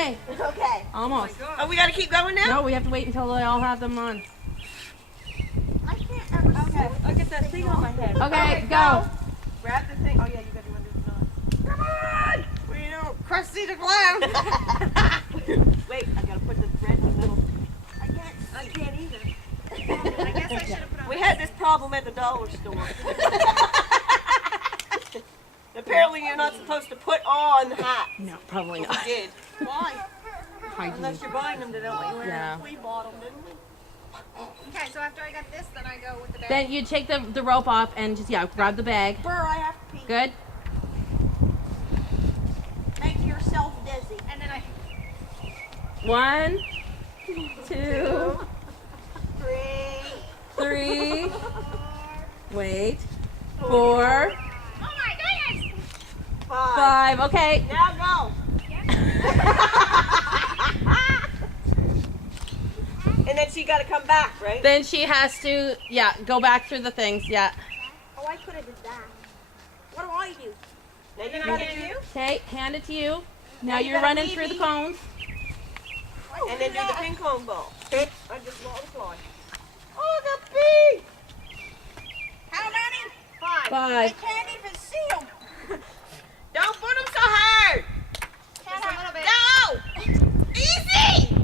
Okay. Okay. Almost. Oh, we gotta keep going now? No, we have to wait until they all have them on. I can't ever see. I'll get that thing on my head. Okay, go. Grab the thing. Oh yeah, you gotta do under the knot. Come on! We don't Krusty the Clown. Wait, I gotta put the thread in the middle. I can't either. I guess I should have put on. We had this problem at the dollar store. Apparently you're not supposed to put on hats. No, probably We not. did. Why? Hygiene. Unless you're buying them, they don't let you wear Yeah. them. We bought them, didn't we? Okay, so after I got this, then I go with the bag. Then you take the rope off and just, grab the bag. Burr, I have to pee. Good? Make yourself dizzy. And then I 1, 2, 3, 3. Wait. 4, Oh my goodness! 5. 5. Okay. Now go. And then she got to come back, right? Then she has to, go back through the things. Yeah. Oh, I could have did that. What do I do? Now you Then I gotta get do, you. Okay, hand it to you. Now you you're gotta running leave through the me. cones. and then do the ping pong ball. I just lost one. Oh, the bee! How many? 5. 5. Can't even see them. Don't put them so hard. Just a little bit. No! Easy!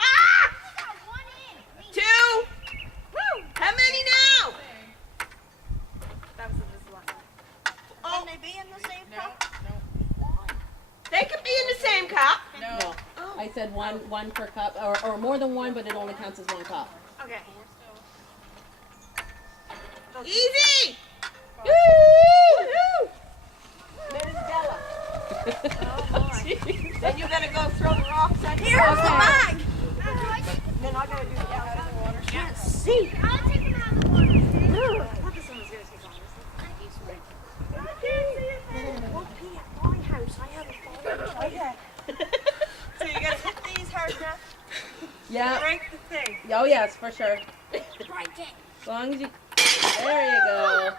Ah! 2. Woo! How many now? That was this one. Oh, Can they be in the same cup? they could be in the same cup. No. I said one per cup, or more than one, but it only counts as one cup. Okay. Easy! Woo! There's Della. Then you gotta go throw the rocks at Here's the bag. Then I gotta do the out of the water. Can't see. I'll take them out of the water. I thought this one was gonna take longer. We'll pee at my house. I have a phone. Okay. So you gotta hit these hard enough. Yeah. Break the thing. Oh, yes, for sure. Right there. As long as you. There you go.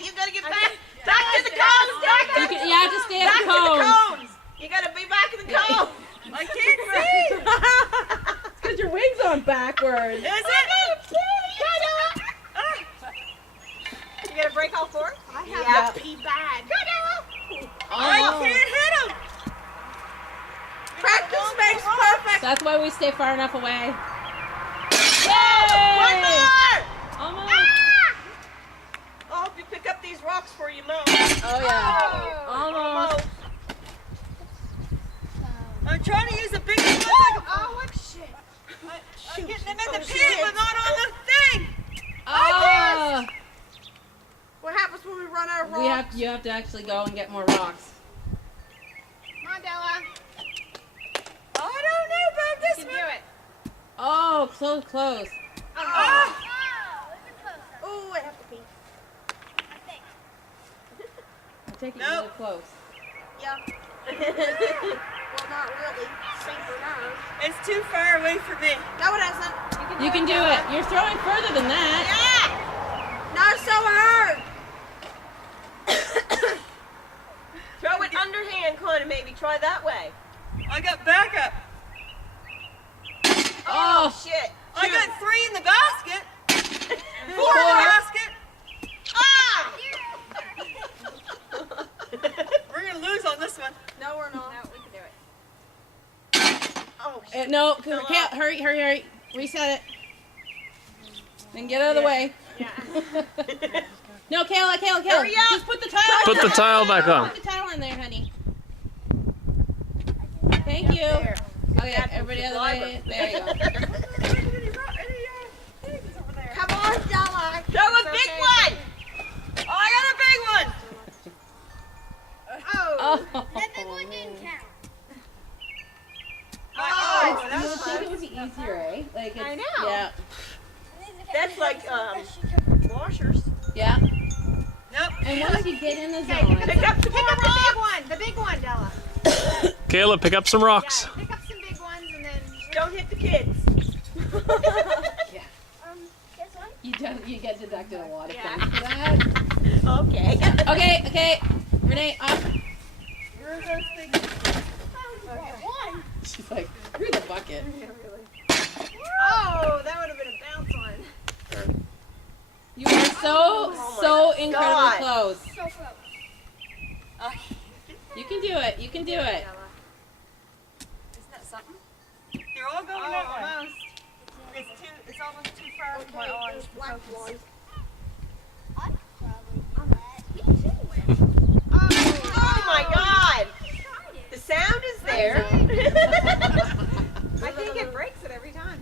You gotta get back to the cones, Doctor. You have to stay at Back the to the cones. cones. You gotta be back in the cones. I can't see. It's because your wing's on backwards. Is it? You gotta break all 4? I have Yep. a pee bad. I can't hit him. Practice makes perfect. That's why we stay far enough away. One more. Almost. I hope you pick up these rocks for your mom. Oh, yeah. Almost. I'm trying to use a big one. Oh, what shit. I'm getting them in the pit, but not on the thing. Oh. What happens when we run out of rocks? You have to actually go and get more rocks. Come on, Della. I don't know about You this can one. do it. Oh, so close. Ah! Ooh, I have to pee. I take it Nope. really close. Yeah. Well, not really. St. Bernard. It's too far away for me. No, it isn't. You can do it. You're throwing further than that. Yeah. Not so hard. Throw it underhand, kind of maybe. Try that way. I got backup. Oh. Shit. I got 3 in the basket. 4 in the basket. Ah! We're gonna lose on this one. No, we're not. No, we can do it. Oh, shit. No, can't. Hurry. Reset it. Then get out of the way. Yeah. No, Kayla. Hurry up. Just put the tile. Put the tile back on. Put the towel in there, honey. Thank you. Okay, everybody out of the way. There you go. Come on, Della. Throw a big one. Oh, I got a big one. Oh. Oh. That big one didn't count. Oh, You would that's think fun. it would be easier, eh? Like it's, I know. Yeah. That's like washers. Yeah. Nope. And once you get in the zone, Pick up some more The big rocks. one. The big one, Della. Kayla, pick up some rocks. Yeah, pick up some big ones and then. Don't hit the kids. This one? you get deducted a lot of Yeah. points for that. Okay. Okay. Renee, up. Where's those things? She's like, you're in the bucket. Oh, that would have been a bounce one. You are so incredibly God. close. So close. You can do it. You can do it. Isn't that something? They're all going that way. Almost. It's almost too far with my eyes. Oh my God! The sound is there. I think it breaks it every time.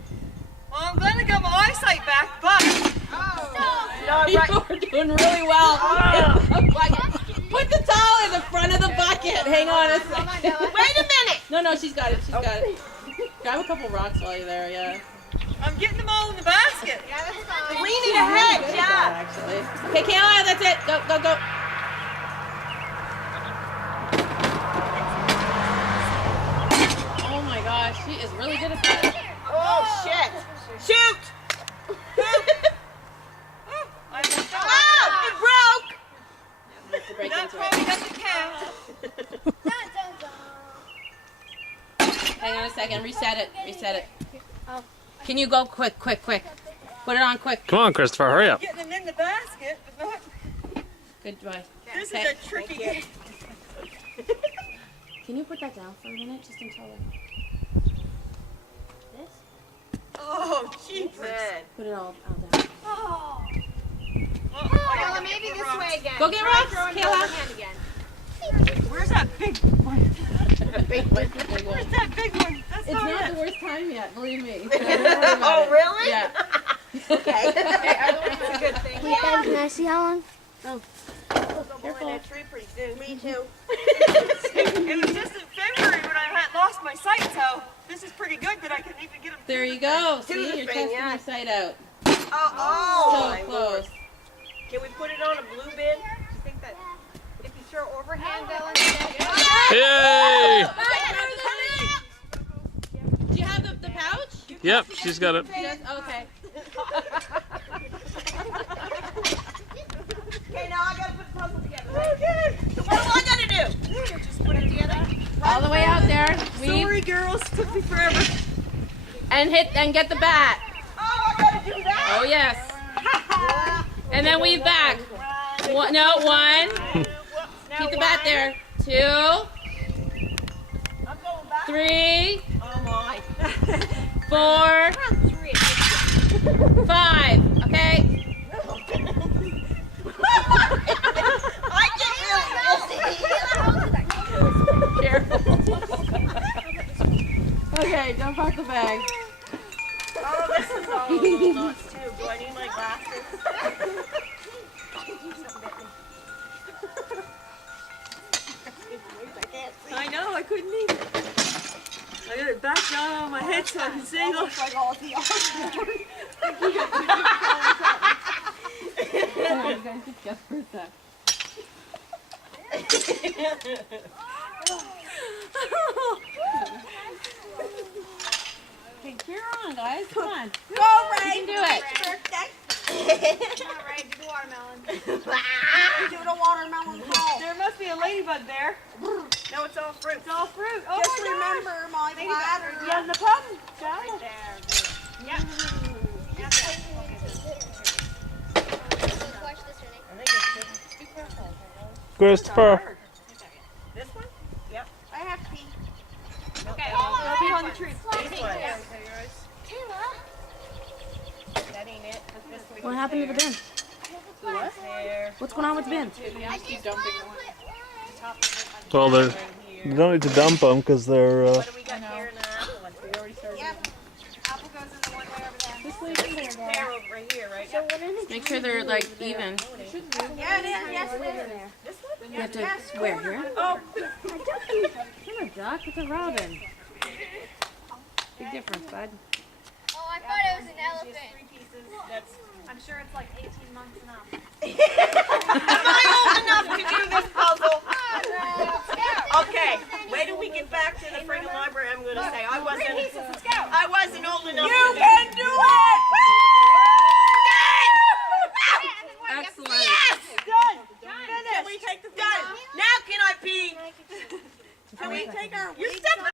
Well, I'm glad I got my eyesight back, but no, You right. are doing really well. Put the towel in the front of the bucket. Hang on a second. Wait a minute. No, she's got it. She's got it. Grab a couple rocks while you're there. Yeah. I'm getting them all in the basket. Yeah, that's fine. Leaning ahead, Good yeah. actually. Okay, Kayla, that's it. Go, go, go. Oh my gosh, she is really good at that. Oh shit! Shoot! It broke. You have to break That's into probably it. doesn't count. Hang on a second. Reset it. Reset it. Can you go quick, quick, quick? Put it on quick. Come on, Christopher, hurry up. Getting them in the basket, but not. Goodbye. This Okay. is a tricky game. Can you put that down for a minute, just until this? Oh, jeepers. Put it all down. Oh, Kayla, maybe this way again. Go get Try rocks, throwing the Kayla. overhand again. where's that big one? Big one. Big one. Where's that big one? That's It's not not it. the worst time yet, believe me. Oh, really? Yeah. Okay. That's a good thing. Wait, guys, can I see how long? Careful. Me too. It was just in February when I had lost my sight, so this is pretty good that I can even get them. There you go. Do See, the you're thing, testing yeah. your sight out. Oh, So my close. Lord. Can we put it on a blue bin? I think that if you throw overhand, Dylan, instead. Yay! Do you have the pouch? Yep, she's got it. She does? Okay. Okay, now I gotta put the puzzle together. Okay. So what do I gotta do? Just put it together. All the way out there. Weave Sorry, girls. Took me forever. and hit and get the bat. Oh, I gotta do that. Oh yes. And then weave back. One, no, one. Keep the bat there. 2, I'm going back. 3, Oh my. 4, 5. Okay. I get really Careful. Okay, dump out the bag. Oh, this is all little knots too. Do I need my glasses? I know, I couldn't either. I got it back down on my head so I can see. Looks like all the Come on, you guys just get for a sec. Okay, cheer on, guys. Come on. Go, Ray! You can do it. All right, do the watermelon. Do the watermelon call. There must be a ladybug there. No, it's all fruit. It's all fruit. Oh Just my God. remember my bladder. Yeah, no problem. Right there. Yep. Watch this, Renee. Christopher. This one? I have to pee. Okay. It'll be on the tree. These ones. Kayla. That ain't it. This one. What happened to the bin? There. What's going on with the bin? Well, you don't need to dump them because they're. What do we got here in the apple one? We already started. Apple goes in the one way over there. Just leave it there, guys. Pear over right here, right? Make sure they're like even. Yeah, it is. Yes, it is. This one? You have to where here? Oh, It's not a duck, it's a robin. Big difference, bud. Oh, I thought it was an elephant. that's. I'm sure it's like 18 months enough. Am I old enough to do this puzzle? Okay, wait till we get back to the friggin' library. I'm gonna say I wasn't old enough. You can do it! Excellent. Yes! Done! Can we take the done? Now can I pee? Can we take our? You step